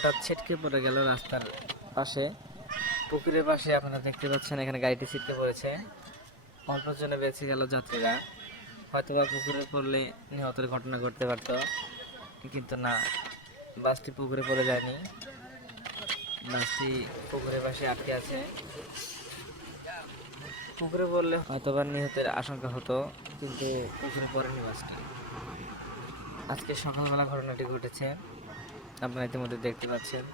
হঠাৎ ছিটকে পড়ে গেল রাস্তার পাশে। পুকুরের পাশে আপনারা দেখতে পাচ্ছেন, এখানে গাড়িটি ছিটকে পড়েছে। অল্পের জন্য বেঁচে গেল যাত্রীরা। হয়তো বা পুকুরে পড়লে নিহতের ঘটনা ঘটতে পারতো, কিন্তু না, বাসটি পুকুরে পড়ে যায়নি। বাসটি পুকুরের পাশে আটকে আছে। পুকুরে পড়লে হয়তো বা নিহতের আশঙ্কা হতো, কিন্তু পুকুরে পড়েনি বাসটি। আজকে সকালবেলা ঘটনাটি ঘটেছে। আপনারা ইতিমধ্যে দেখতে পাচ্ছেন।